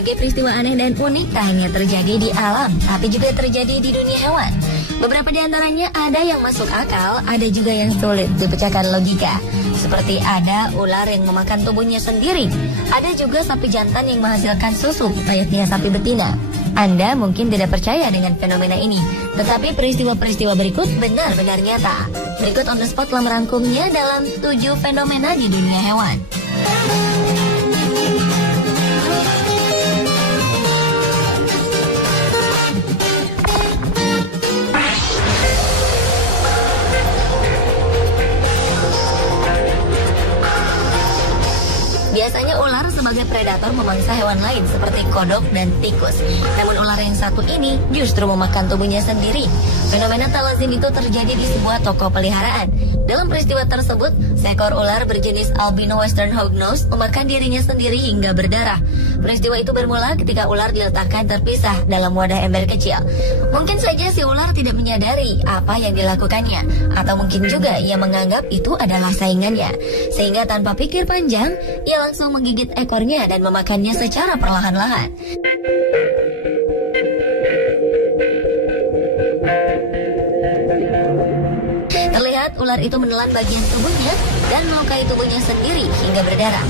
Berbagai peristiwa aneh dan unik tak hanya terjadi di alam, tapi juga terjadi di dunia hewan. Beberapa di antaranya ada yang masuk akal, ada juga yang sulit dipecahkan logika. Seperti ada ular yang memakan tubuhnya sendiri. Ada juga sapi jantan yang menghasilkan susu, layaknya sapi betina. Anda mungkin tidak percaya dengan fenomena ini, tetapi peristiwa-peristiwa berikut benar-benar nyata. Berikut On The Spot telah merangkumnya dalam 7 fenomena di dunia hewan. Biasanya ular sebagai predator memangsa hewan lain seperti kodok dan tikus. Namun ular yang satu ini justru memakan tubuhnya sendiri. Fenomena tak lazim itu terjadi di sebuah toko peliharaan. Dalam peristiwa tersebut, seekor ular berjenis albino western hognose memakan dirinya sendiri hingga berdarah. Peristiwa itu bermula ketika ular diletakkan terpisah dalam wadah ember kecil. Mungkin saja si ular tidak menyadari apa yang dilakukannya, atau mungkin juga ia menganggap itu adalah saingannya. Sehingga tanpa pikir panjang, ia langsung menggigit ekornya dan memakannya secara perlahan-lahan. Terlihat ular itu menelan bagian tubuhnya dan melukai tubuhnya sendiri hingga berdarah.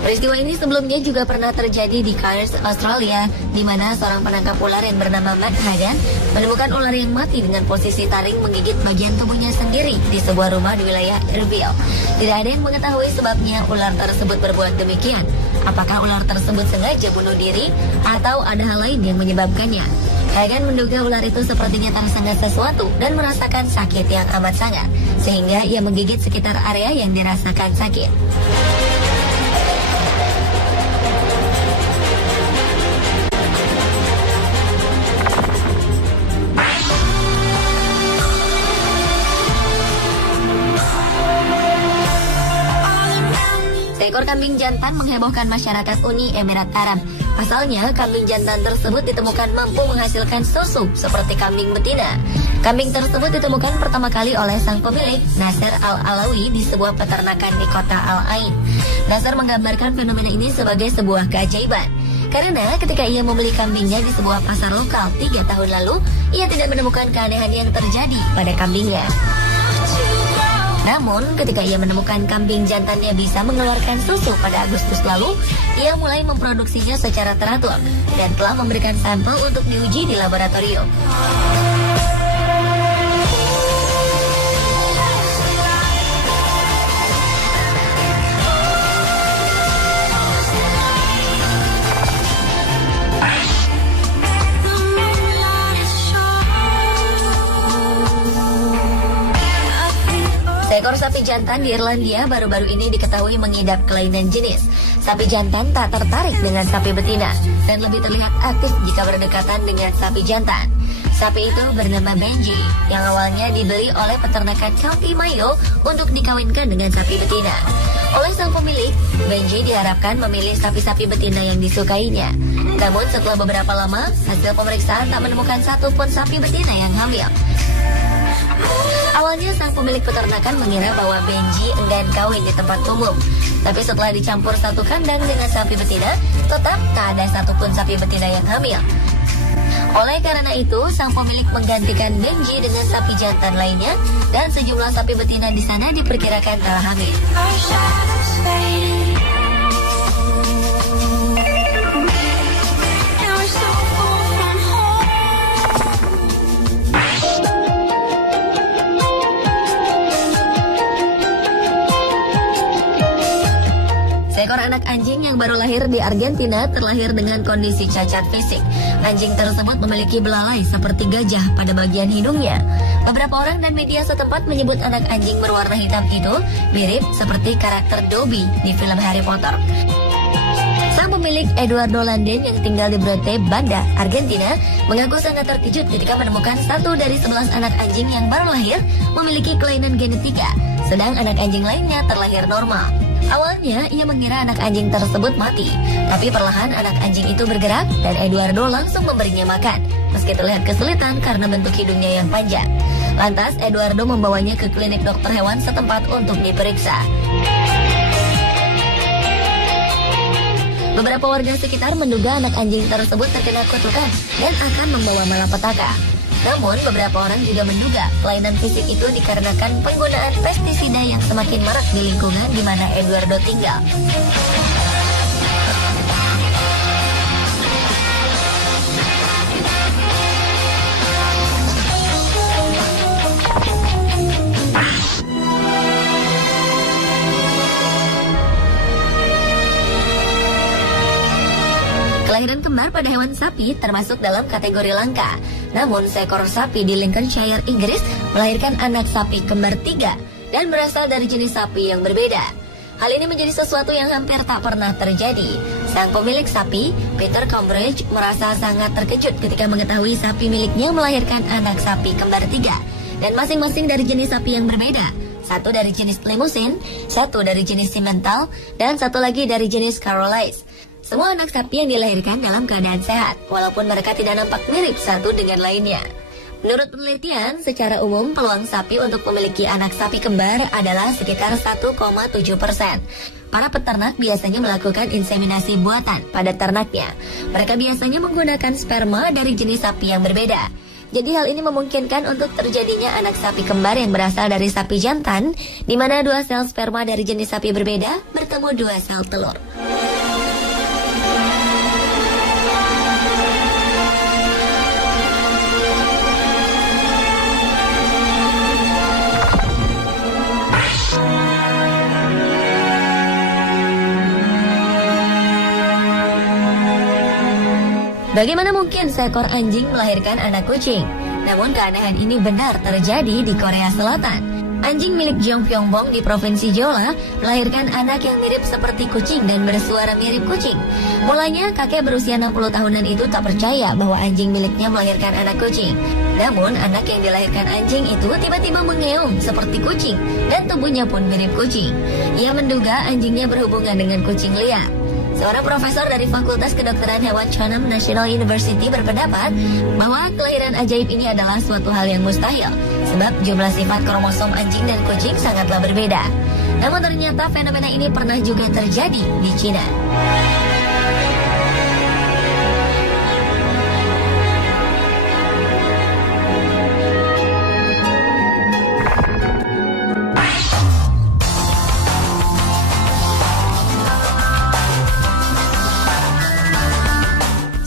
Peristiwa ini sebelumnya juga pernah terjadi di Cairns, Australia, di mana seorang penangkap ular yang bernama Matt Hagan menemukan ular yang mati dengan posisi taring menggigit bagian tubuhnya sendiri di sebuah rumah di wilayah Irville. Tidak ada yang mengetahui sebabnya ular tersebut berbuat demikian. Apakah ular tersebut sengaja bunuh diri atau ada hal lain yang menyebabkannya? Hagan menduga ular itu sepertinya tersengat sesuatu dan merasakan sakit yang amat sangat, sehingga ia menggigit sekitar area yang dirasakan sakit. Seekor kambing jantan menghebohkan masyarakat Uni Emirat Arab. Pasalnya, kambing jantan tersebut ditemukan mampu menghasilkan susu seperti kambing betina. Kambing tersebut ditemukan pertama kali oleh sang pemilik, Nasser Al-Alawi, di sebuah peternakan di kota Al-Ain. Nasser menggambarkan fenomena ini sebagai sebuah keajaiban. Karena ketika ia membeli kambingnya di sebuah pasar lokal 3 tahun lalu, ia tidak menemukan keanehan yang terjadi pada kambingnya. Namun, ketika ia menemukan kambing jantannya bisa mengeluarkan susu pada Agustus lalu, ia mulai memproduksinya secara teratur dan telah memberikan sampel untuk diuji di laboratorium. Seekor sapi jantan di Irlandia baru-baru ini diketahui mengidap kelainan jenis. Sapi jantan tak tertarik dengan sapi betina dan lebih terlihat aktif jika berdekatan dengan sapi jantan. Sapi itu bernama Benji, yang awalnya dibeli oleh peternakan County Mayo untuk dikawinkan dengan sapi betina. Oleh sang pemilik, Benji diharapkan memilih sapi-sapi betina yang disukainya. Namun setelah beberapa lama, hasil pemeriksaan tak menemukan satupun sapi betina yang hamil. Awalnya sang pemilik peternakan mengira bahwa Benji enggan kawin di tempat umum. Tapi setelah dicampur satu kandang dengan sapi betina, tetap tak ada satupun sapi betina yang hamil. Oleh karena itu, sang pemilik menggantikan Benji dengan sapi jantan lainnya, dan sejumlah sapi betina di sana diperkirakan telah hamil. Seekor anak anjing yang baru lahir di Argentina terlahir dengan kondisi cacat fisik. Anjing tersebut memiliki belalai seperti gajah pada bagian hidungnya. Beberapa orang dan media setempat menyebut anak anjing berwarna hitam itu mirip seperti karakter Dobby di film Harry Potter. Sang pemilik Eduardo Landen yang tinggal di Brote Banda, Argentina, mengaku sangat terkejut ketika menemukan satu dari 11 anak anjing yang baru lahir memiliki kelainan genetika, sedang anak anjing lainnya terlahir normal. Awalnya ia mengira anak anjing tersebut mati, tapi perlahan anak anjing itu bergerak dan Eduardo langsung memberinya makan, meski terlihat kesulitan karena bentuk hidungnya yang panjang. Lantas, Eduardo membawanya ke klinik dokter hewan setempat untuk diperiksa. Beberapa warga sekitar menduga anak anjing tersebut terkena kutukan dan akan membawa malapetaka. Namun, beberapa orang juga menduga kelainan fisik itu dikarenakan penggunaan pestisida yang semakin marak di lingkungan di mana Eduardo tinggal. Kelahiran kembar pada hewan sapi termasuk dalam kategori langka. Namun, seekor sapi di Lincolnshire, Inggris melahirkan anak sapi kembar 3 dan berasal dari jenis sapi yang berbeda. Hal ini menjadi sesuatu yang hampir tak pernah terjadi. Sang pemilik sapi, Peter Cambridge, merasa sangat terkejut ketika mengetahui sapi miliknya melahirkan anak sapi kembar 3 dan masing-masing dari jenis sapi yang berbeda. Satu dari jenis Limousin, satu dari jenis Simmental, dan satu lagi dari jenis Charolais. Semua anak sapi yang dilahirkan dalam keadaan sehat, walaupun mereka tidak nampak mirip satu dengan lainnya. Menurut penelitian, secara umum peluang sapi untuk memiliki anak sapi kembar adalah sekitar 1,7%. Para peternak biasanya melakukan inseminasi buatan pada ternaknya. Mereka biasanya menggunakan sperma dari jenis sapi yang berbeda. Jadi hal ini memungkinkan untuk terjadinya anak sapi kembar yang berasal dari sapi jantan, di mana 2 sel sperma dari jenis sapi berbeda bertemu 2 sel telur. Bagaimana mungkin seekor anjing melahirkan anak kucing? Namun keanehan ini benar terjadi di Korea Selatan. Anjing milik Jong Pyongbong di Provinsi Jeolla melahirkan anak yang mirip seperti kucing dan bersuara mirip kucing. Mulanya kakek berusia 60 tahunan itu tak percaya bahwa anjing miliknya melahirkan anak kucing. Namun anak yang dilahirkan anjing itu tiba-tiba mengeong seperti kucing dan tubuhnya pun mirip kucing. Ia menduga anjingnya berhubungan dengan kucing liar. Seorang profesor dari Fakultas Kedokteran Hewan Cheonam National University berpendapat bahwa kelahiran ajaib ini adalah suatu hal yang mustahil, sebab jumlah sifat kromosom anjing dan kucing sangatlah berbeda. Namun ternyata fenomena ini pernah juga terjadi di Cina.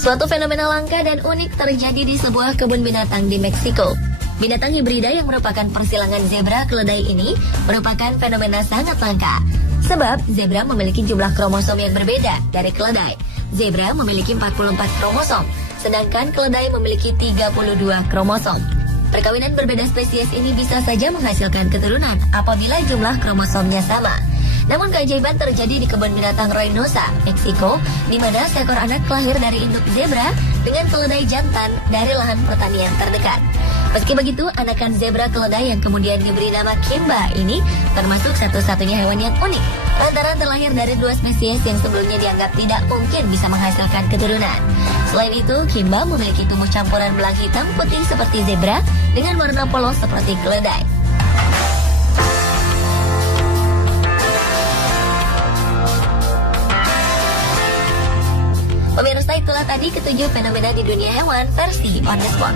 Suatu fenomena langka dan unik terjadi di sebuah kebun binatang di Meksiko. Binatang hibrida yang merupakan persilangan zebra keledai ini merupakan fenomena sangat langka. Sebab zebra memiliki jumlah kromosom yang berbeda dari keledai. Zebra memiliki 44 kromosom, sedangkan keledai memiliki 32 kromosom. Perkawinan berbeda spesies ini bisa saja menghasilkan keturunan apabila jumlah kromosomnya sama. Namun keajaiban terjadi di kebun binatang Reynosa, Meksiko, di mana seekor anak lahir dari induk zebra dengan keledai jantan dari lahan pertanian terdekat. Meski begitu, anakan zebra keledai yang kemudian diberi nama Kimba ini termasuk satu-satunya hewan yang unik lantaran terlahir dari 2 spesies yang sebelumnya dianggap tidak mungkin bisa menghasilkan keturunan. Selain itu, Kimba memiliki tubuh campuran belang hitam putih seperti zebra dengan warna polos seperti keledai. Pemirsa, itulah tadi ketujuh fenomena di dunia hewan versi On The Spot.